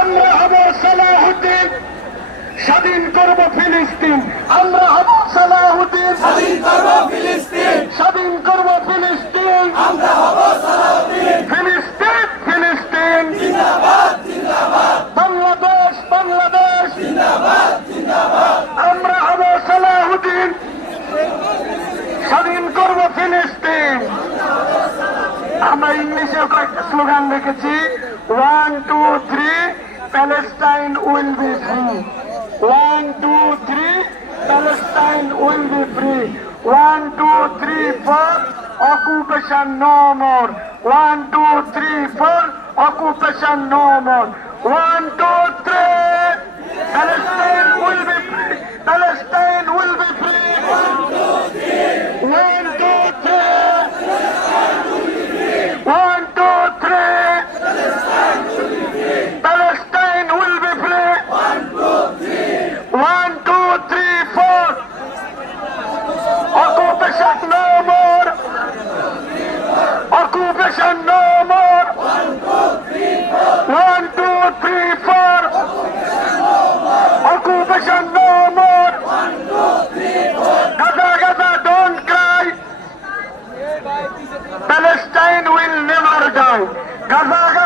আমরা হব সালাহুদ্দিন স্বাধীন করব ফিলিস্তিন। আমরা হব সালাহুদ্দিন স্বাধীন করব ফিলিস্তিন। আমরা ইংলিশে কয়েকটা স্লোগান রেখেছি one two three Palestine will be free one two three Palestine will be free one two three four occupation no more one two three four occupation no more one two Leyenda.